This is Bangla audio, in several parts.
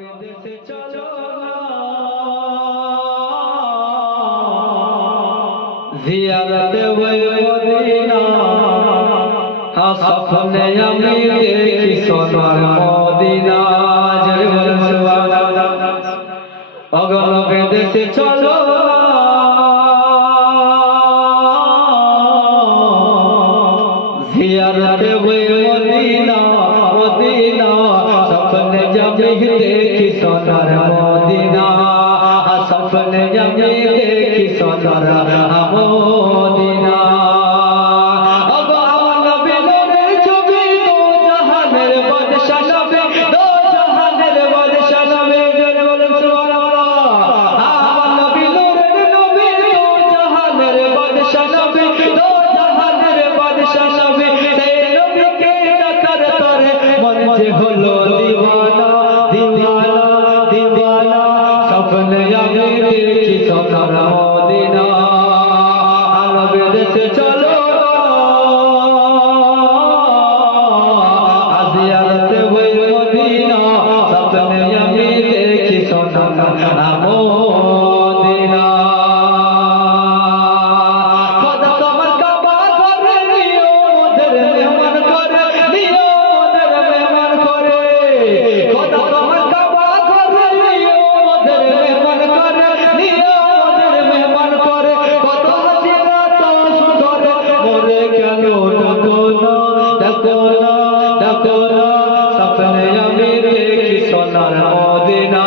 বিদেশে চলো না জিয়ারতে ওই মদিনা স্বপ্নে আমি দেখি সোনার মদিনা জয় বলো সুবহানাল্লাহ অগল বিদেশে চলো জিয়ারতে ওই মদিনা মদিনা স্বপ্নে আমি দেখি সোনার মদিনা স্বপ্নে আমি দেখি সোনার মদিনা হলো দিওয়ানা দিওয়ানা দিওয়ানা স্বপ্নে আমি দেখি সোনার মদিনা নবীর দেশে চলো জিয়ারতে ওই মদিনা স্বপ্নে আমি দেখি সোনার মদিনা খোদা তোমার কাবা ঘরে নিও মোদের মেহমান করে নিও খোদা তোমার কাবা ঘরে নিও মোদের মেহমান করে নিও মোদের মেহমান করে কত হাসিনা তো সুন্দর মোরে কেন ডাকো না ডাকো না ডাকো না স্বপ্নে আমি দেখি সোনার মদিনা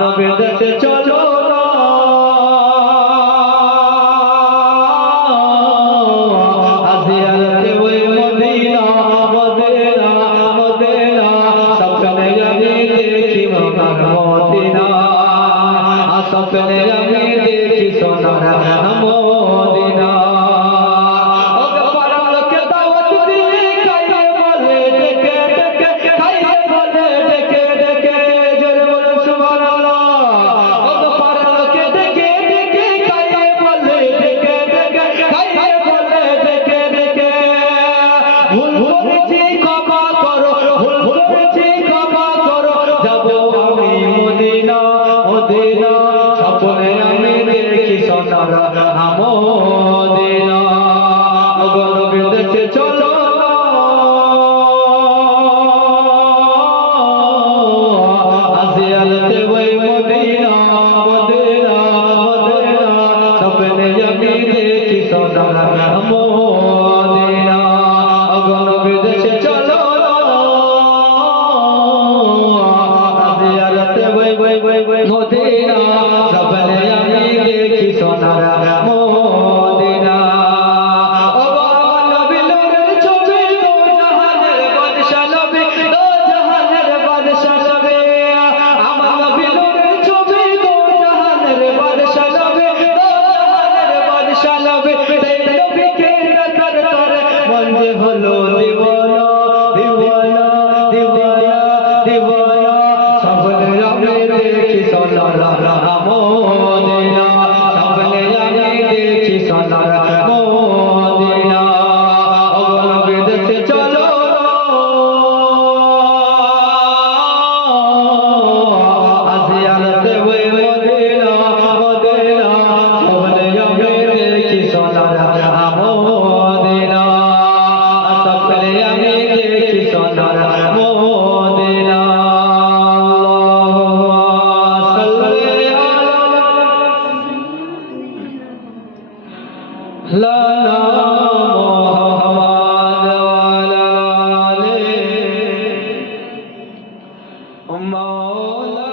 নবীর দেশে চলো না জিয়ারতে ওই মদিনা মদিনা মদিনা স্বপ্নে আমি দেখি সোনার মদিনা স্বপ্নে আমি দেখি সোনার মদিনা ওকে পাড়ার লোকে দাওয়াত দিয়ে খাইয়ে বলে ডেকে ডেকে খাইয়ে বলে ডেকে ডেকে জোরে বলো সুবহানাল্লাহ ওকে পাড়ার লোকে ডেকে ডেকে খাইয়ে বলে ডেকে ডেকে খাইয়ে বলে ডেকে ডেকে ভুল করেছি ক্ষমা করো ভুল করেছি ক্ষমা করো যাব আমি মদিনা মদিনা স্বপ্নে আমি দেখি সোনার মদিনা নবীর দেশে চলো জিয়ারতে ওই মদিনা মদিনা মদিনা স্বপ্নে আমি দেখি সোনার মদিনা নবীর দেশে চলো জিয়ারতে ওই মদিনা স্বপ্নে আমি দেখি সোনার মদিনা হলো দিওয়ানা দিওয়ানা দিওয়ানা দিওয়ানা স্বপ্নে আমি দেখি সোনার মদিনা স্বপ্নে আমি দেখি সোনার মদিনা নবীর দেশে চলো জিয়ারতে ওই মদিনা মদিনা স্বপ্নে আমি দেখি সোনার মদিনা স্বপ্নে আমি দেখি সোনার মদিনা লানা মুহাম্মদ ওয়া আলা আলিহি মাওলা